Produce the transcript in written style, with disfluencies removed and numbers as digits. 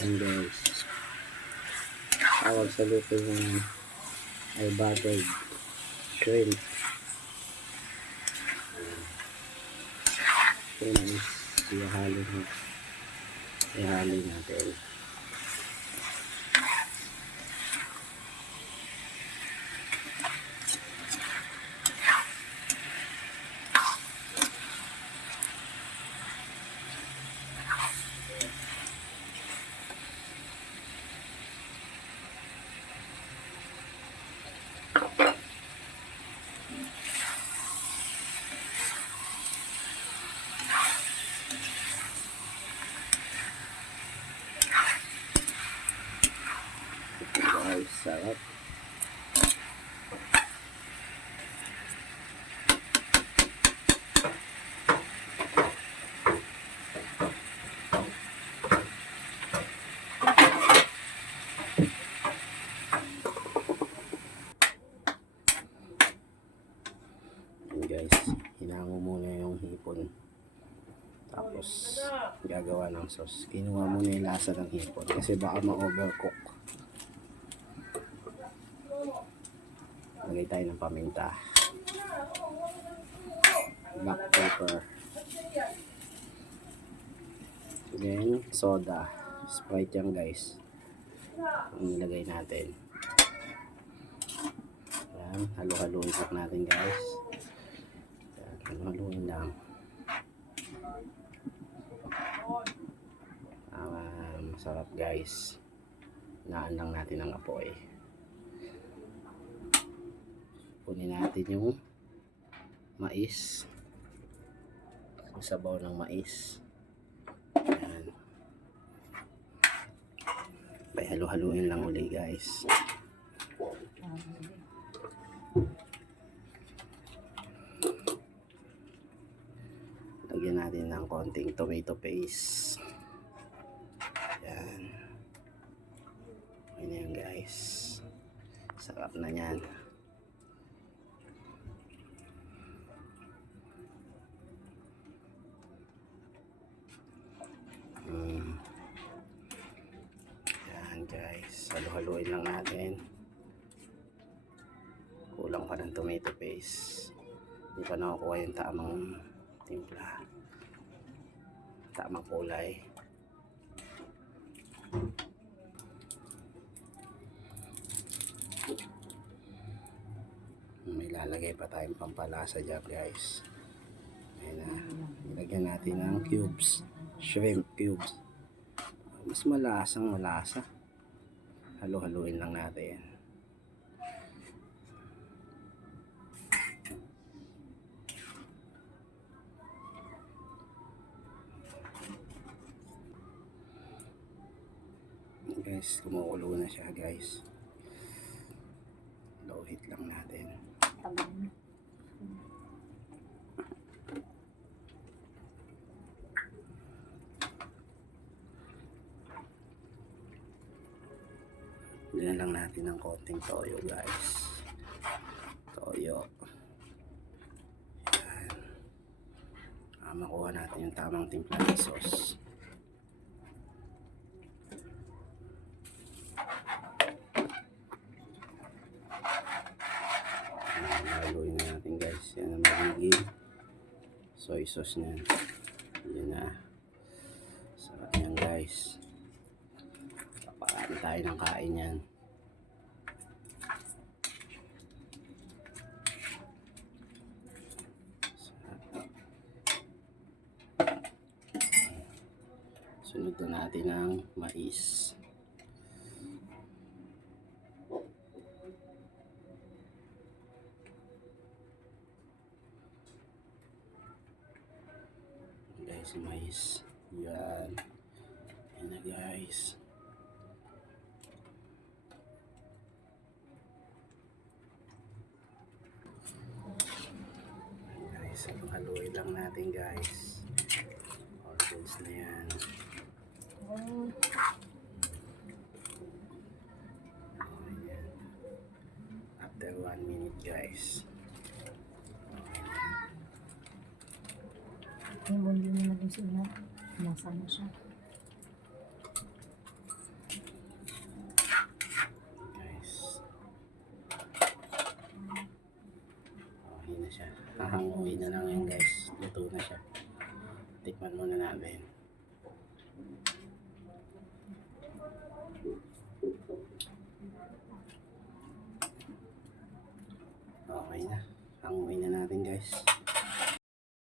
And guys, tawag sa luto ng ay buttered shrimp. Ito na is ihalo natin. Guys, sarap. And guys, hinango muna yung hipon. Tapos gagawa ng sauce. Kinuha muna yung lasa ng hipon kasi baka ma-overcook. Lagay tayo ng paminta, black pepper, then soda, Sprite yan guys ang nilagay natin. Yan, halo-haloin lang natin guys. Yan, halo-haloin lang. Masarap guys. Naan lang natin ang apoy. Kunin natin yung mais, yung sabaw ng mais. Ayan. May halo-haluin lang uli guys. Lagyan natin ng konting tomato paste. Ayan. Ayan yan guys. Sarap na yan. Yan guys, halo-haloin lang natin. Kulang pa ng tomato paste. Hindi pa nakukuha yung tamang timpla, tamang kulay. May lalagay pa tayong pampalasa dyan guys. Ayan na, nilagyan natin ng cubes, shrimp cubes. Mas malasa. Halo-haloin lang natin. Guys, kumukulo na siya guys. Low heat lang natin. Diyan lang natin ng konting toyo guys. Toyo. Yan. Makuha natin yung tamang timpla ng sauce. Haluin na natin guys. Yan ang magiging soy sauce na yan. Yan na. Sarap yan guys. Kapakaan tayo ng kain yan. Sunod na natin ang mais. Guys, mais. Yan. Yan na guys. Guys, haluin lang natin guys. All goods na yan. After 1 minute guys. Yung mundo na dun sa una, nasa na siya. hahanguin na lang yan guys. Luto na siya. Tikman muna natin.